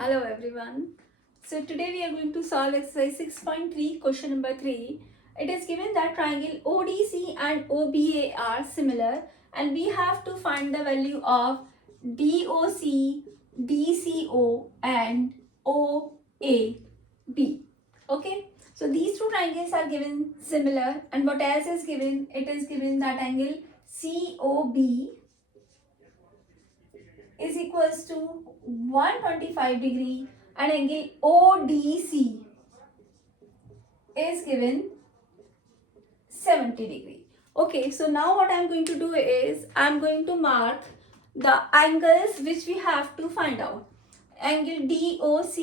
Hello everyone. So today we are going to solve exercise 6.3 question number 3. It is given that triangle ODC and OBA are similar and we have to find the value of DOC, DCO and OAB. Okay. So these two triangles are given similar and what else is given? It is given that angle COB is equals to 125 degree and angle ODC is given 70 degree. Okay, so now what I'm going to do is I'm going to mark the angles which we have to find out. Angle DOC.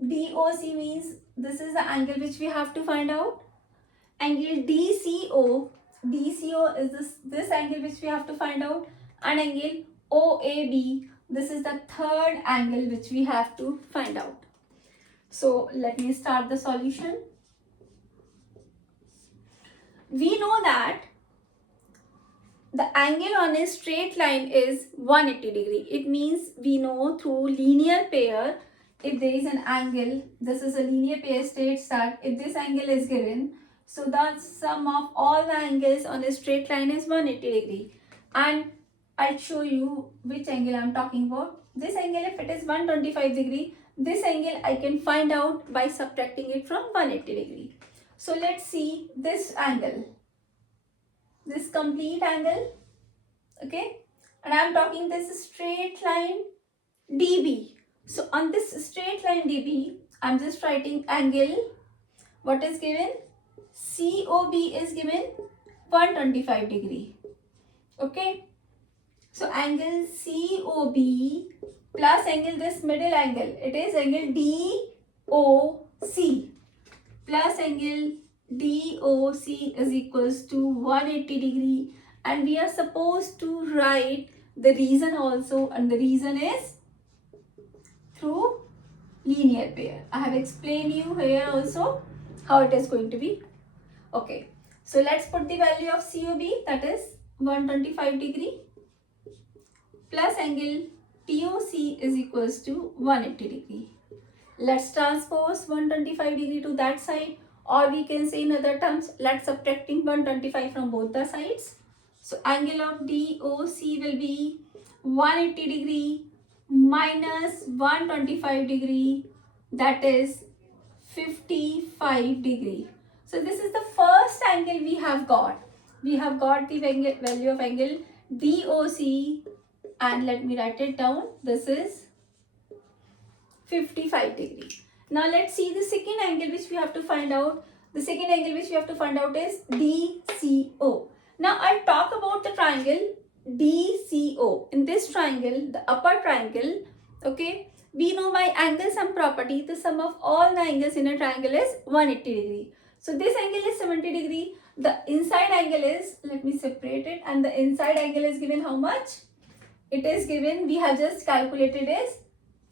DOC means this is the angle which we have to find out. Angle DCO. DCO is this angle which we have to find out. And angle OAB, this is the third angle which we have to find out. So let me start the solution. We know that the angle on a straight line is 180 degree. It means we know through linear pair, if there is an angle, this is a linear pair states that if this angle is given, so the sum of all the angles on a straight line is 180 degree. And I'll show you which angle I'm talking about. This angle, if it is 125 degree, this angle I can find out by subtracting it from 180 degree. So let's see this angle, this complete angle, okay? And I'm talking this straight line DB. So on this straight line DB, I'm just writing angle, what is given? COB is given 125 degree, okay? So angle COB plus angle this middle angle, it is angle DOC plus angle DOC is equals to 180 degree and we are supposed to write the reason also, and the reason is through linear pair. I have explained you here also how it is going to be. Okay, so let's put the value of COB, that is 125 degree plus angle TOC is equals to 180 degree. Let's transpose 125 degree to that side, or we can say in other terms, let's subtracting 125 from both the sides. So angle of DOC will be 180 degree minus 125 degree, that is 55 degree. So this is the first angle we have got. We have got the value of angle DOC and let me write it down. This is 55 degree. Now let's see the second angle which we have to find out. The second angle which we have to find out is DCO. Now I'll talk about the triangle DCO. In this triangle, the upper triangle, okay, we know by angle sum property, the sum of all the angles in a triangle is 180 degree. So this angle is 70 degree. The inside angle is, let me separate it, and the inside angle is given how much? It is given, we have just calculated is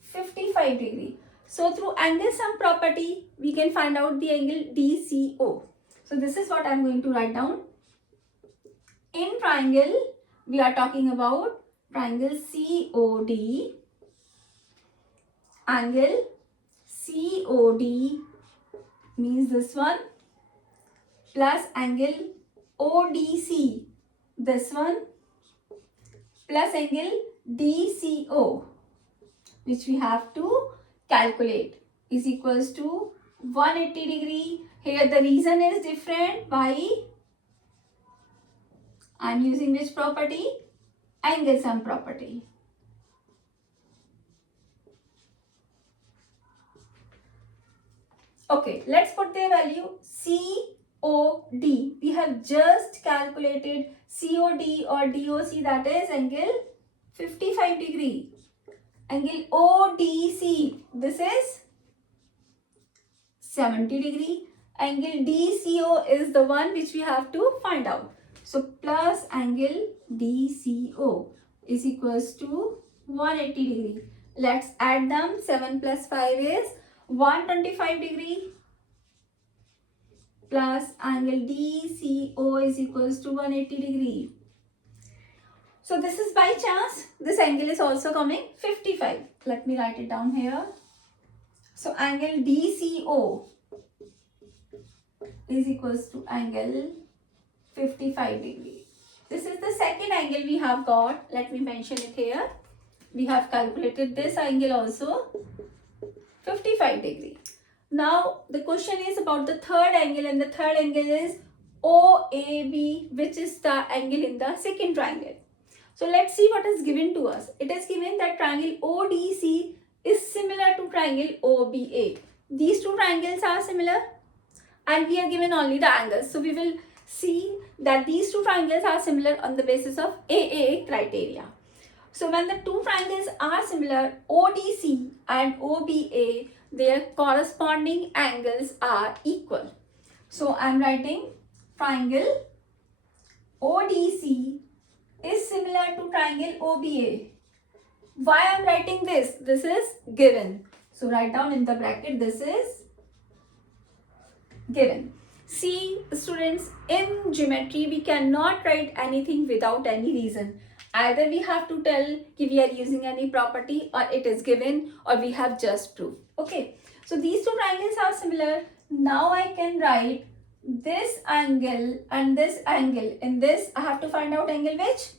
55 degree. So through angle sum property, we can find out the angle DCO. So this is what I am going to write down. In triangle, we are talking about triangle COD. Angle COD means this one plus angle ODC, this one, plus angle DCO, which we have to calculate, is equals to 180 degree. Here the reason is different. Why? I am using which property? Angle sum property. Okay, let's put the value COD. We have just calculated COD or DOC, that is angle 55 degree. Angle ODC, this is 70 degree. Angle DCO is the one which we have to find out. So plus angle DCO is equals to 180 degree. Let's add them. 7 plus 5 is 125 degree plus angle DCO is equals to 180 degree. So this is by chance. This angle is also coming 55. Let me write it down here. So angle DCO is equals to angle 55 degree. This is the second angle we have got. Let me mention it here. We have calculated this angle also 55 degree. Now the question is about the third angle, and the third angle is OAB, which is the angle in the second triangle. So let's see what is given to us. It is given that triangle ODC is similar to triangle OBA. These two triangles are similar and we are given only the angles. So we will see that these two triangles are similar on the basis of AAA criteria. So when the two triangles are similar, ODC and OBA, their corresponding angles are equal. So I am writing triangle ODC is similar to triangle OBA. Why I am writing this? This is given. So write down in the bracket, this is given. See students, in geometry we cannot write anything without any reason. Either we have to tell if we are using any property, or it is given, or we have just proved. Okay, so these two triangles are similar. Now I can write this angle and this angle. In this I have to find out angle which?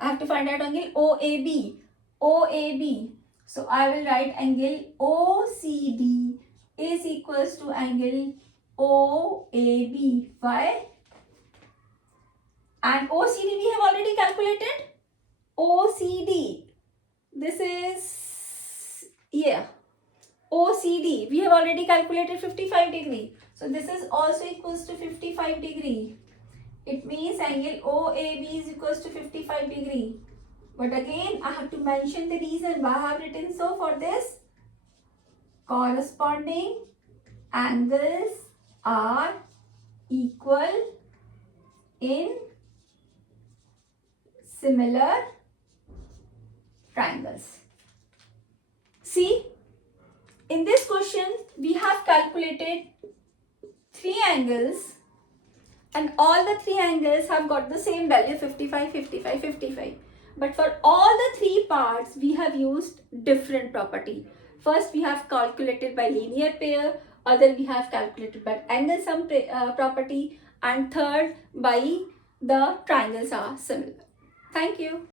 I have to find out angle OAB. OAB. So I will write angle OCD is equals to angle OAB. Why? And OCD we have already calculated. OCD. This is, yeah, OCD. We have already calculated 55 degree. So this is also equals to 55 degree. It means angle OAB is equals to 55 degree. But again, I have to mention the reason why I have written so for this. Corresponding angles are equal in similar triangles. See, in this question, we have calculated three angles and all the three angles have got the same value 55, 55, 55. But for all the three parts, we have used different property. First, we have calculated by linear pair, other we have calculated by angle sum property, and third by the triangles are similar. Thank you.